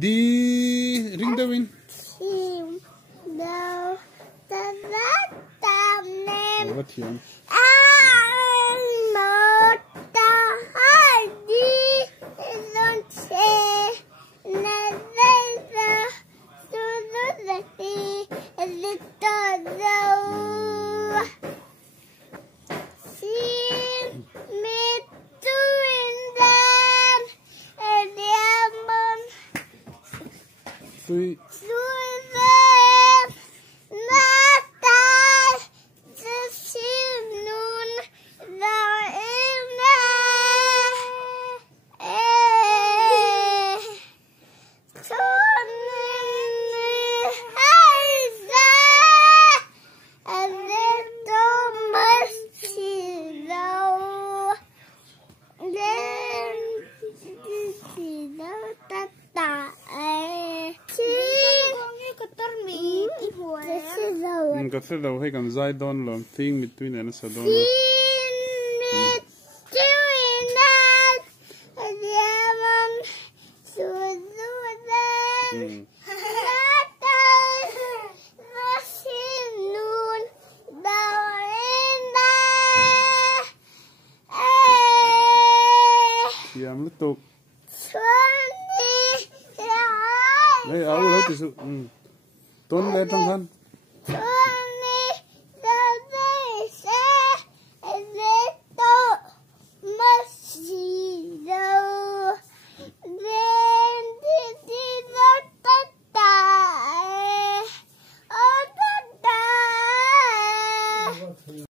đi ring the win chim đâu ta rất tạm nem what here ăn một ta hai đi lên xe này đây là tôi rất là đi little dâu chim mít doing that and diamond tui có thể đâu hay cầm dây đòn làm phim mit tui này sao đòn Yam lu tục đây áo lâu thì sự tôn lên trong thân